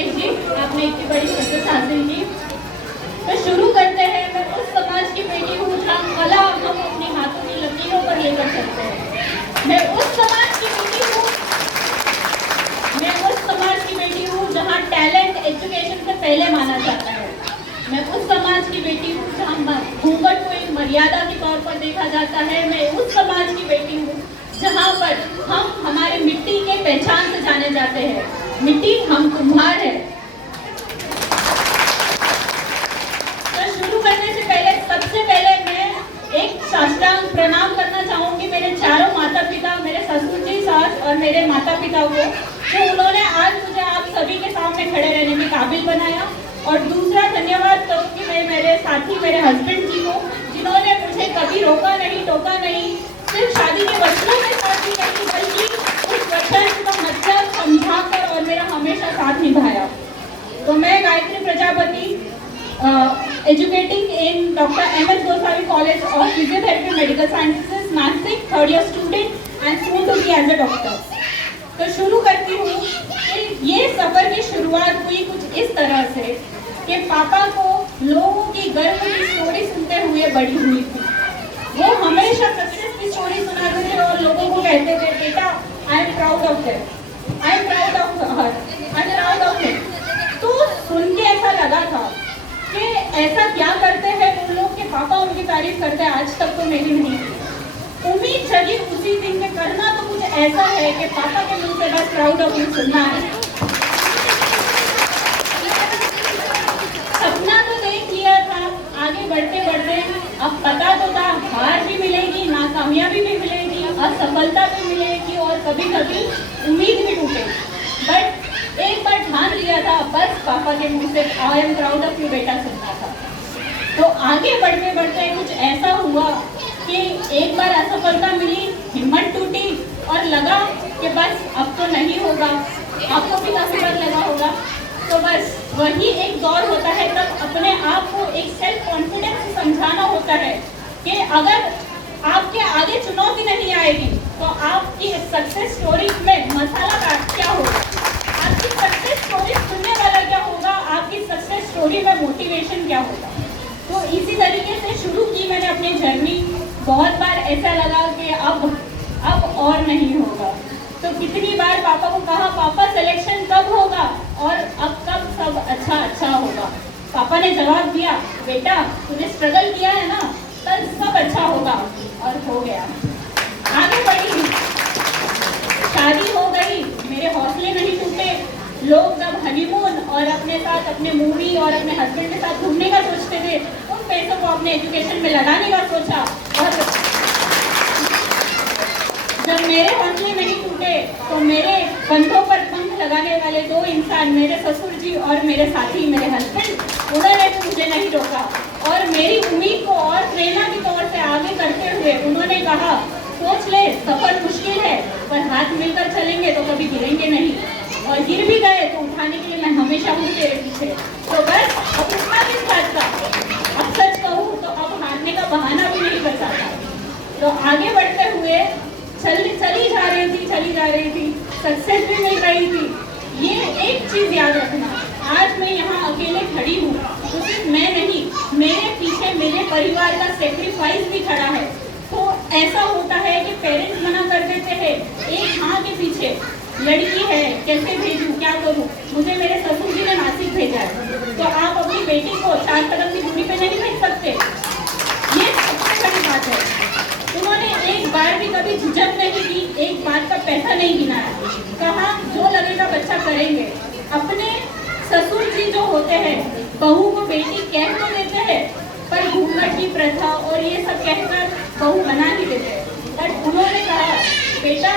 राकेश जी, आपने इतनी बड़ी सक्सेस हासिल की। तो शुरू करते हैं। मैं उस समाज की बेटी हूँ जहाँ कला हम अपने हाथों की लकीरों पर लेकर सकते हैं। मैं उस समाज की बेटी हूँ जहाँ टैलेंट एजुकेशन से पहले माना जाता है। मैं उस समाज की बेटी हूँ जहाँ घूंघट को एक मर्यादा के तौर पर देखा जाता है। मैं उस समाज की बेटी हूँ जहाँ पर हम हमारे मिट्टी के पहचान से जाने जाते हैं। मिट्टी हम कुम्हार है। तो शुरू करने से पहले सबसे पहले मैं एक साष्टांग प्रणाम करना चाहूंगी मेरे चारों माता पिता, मेरे ससुर जी, सास और मेरे माता पिता को, जो उन्होंने आज मुझे आप सभी के सामने खड़े रहने के काबिल बनाया। और दूसरा धन्यवाद करूंगी मैं मेरे साथी, मेरे हस्बैंड जी को, जिन्होंने मुझे कभी रोका नहीं, टोका नहीं, सिर्फ शादी के वचनों के साथ ही नहीं बल्कि उस वचन का मतलब समझाकर और मेरा हमेशा साथ निभाया। तो मैं Gayatri Prajapati, educating in doctor MS. Gosavi college of physiotherapy medical sciences, Nashik, third year student and soon to be as a doctor. तो शुरू करती हूँ कि ये सफर की शुरुआत हुई कुछ इस तरह से कि पापा को लोगों की गर्व की स्टोरी सुनते हुए बड़ी हुई थी। वो हमेशा सक्सेस की स्टोरी सुनाते थे और लोगों को कहते थे, बेटा I am proud of them, I am proud of her, I am proud of him. तो सुन के ऐसा लगा था कि ऐसा क्या करते हैं वो लोग कि पापा उनकी तारीफ करते हैं। आज तक तो मेरी नहीं थी। उम्मीद जगी उसी दिन में, करना तो कुछ ऐसा है कि पापा के मुंह से बस प्राउड ऑफ यू सुनना है। सपना तो देख लिया था, आगे बढ़ते बढ़ते अब पता तो था हार भी मिलेगी, नाकामयाबी भी मिलेगी, असफलता भी मिलेगी और कभी कभी उम्मीद भी टूटेगी। बट एक बार ठान लिया था, बस पापा के मुंह से I am proud of you बेटा सुनना था। तो आगे बढ़ते बढ़ते कुछ ऐसा हुआ कि एक बार असफलता मिली, हिम्मत टूटी और लगा कि बस अब तो नहीं होगा। आपको भी काफी डर लगा होगा। तो बस वही एक दौर होता है, तब अपने आप को एक सेल्फ कॉन्फिडेंस से समझाना होता है कि अगर आपके आगे चुनौती नहीं आएगी तो आपकी सक्सेस स्टोरी में मसाला क्या होगा, आपकी सक्सेस स्टोरी सुनने वाला क्या होगा, आपकी सक्सेस स्टोरी में मोटिवेशन क्या होगा। तो इसी तरीके से शुरू की मैंने अपनी जर्नी। बहुत बार ऐसा लगा कि अब और नहीं होगा। तो कितनी बार पापा को कहा, पापा सिलेक्शन कब होगा और अब कब सब अच्छा होगा। पापा ने जवाब दिया, बेटा तूने स्ट्रगल किया है ना, कल सब अच्छा होगा। और हो गया। आगे बढ़ी, शादी हो गई, मेरे हौसले नहीं टूटे। लोग जब हनीमून और अपने साथ अपने मूवी और अपने हस्बैंड के साथ घूमने का सोचते थे, उन पैसों को अपने एजुकेशन में लगाने का सोचा। और जब मेरे हौसले नहीं टूटे तो मेरे कंधों पर पंख लगाने वाले दो इंसान, मेरे ससुर जी और मेरे साथी, मेरे हस्बैंड, उन्होंने भी मुझे नहीं रोका और मेरी उम्मीद को और प्रेरणा के तौर से आगे करते हुए उन्होंने कहा, सोच ले सफर मुश्किल है पर हाथ मिलकर चलेंगे तो कभी गिरेंगे नहीं, और गिर भी गए तो उठाने के लिए मैं हमेशा हूँ तेरे पीछे। तो बस अब उतना भी बात का, अब सच कहूँ तो अब हारने का बहाना भी नहीं बचा था। तो आगे बढ़ते हुए चली जा रही थी, सक्सेस भी मिल रही थी। ये एक चीज याद रखना, आज मैं यहाँ अकेले खड़ी हूँ तो सिर्फ मैं नहीं, मेरे पीछे मेरे परिवार का सेक्रीफाइस भी खड़ा है। तो ऐसा होता है कि पेरेंट्स मना कर देते हैं, एक हाँ के पीछे लड़की है कैसे भेजूं, क्या करूं। मुझे मेरे ससुर जी ने नासिक भेजा है, तो आप अपनी बेटी को 4 कदम की दूरी पे नहीं भेज सकते। ये सबसे बड़ी बात है। उन्होंने एक बार भी कभी झिझक नहीं की, एक बात का पैसा नहीं गिनाया, कहा जो लगेगा बच्चा करेंगे। अपने ससुर जी जो होते हैं, बहू को बेटी कह तो देते हैं पर घूंघट की प्रथा और ये सब कहकर बहू बना ही देते हैं। बट उन्होंने कहा, बेटा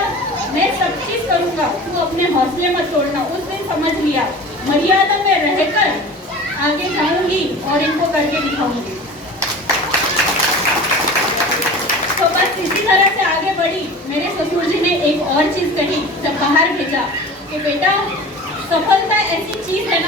मैं सब चीज करूंगा, तू अपने हौसले मत तोड़ना। उस दिन समझ लिया मर्यादा में रहकर आगे जाऊंगी और इनको करके दिखाऊंगी। तो बस इसी तरह से आगे बढ़ी। मेरे ससुर जी ने एक और चीज कही जब बाहर भेजा कि बेटा सफलता ऐसी चीज है ना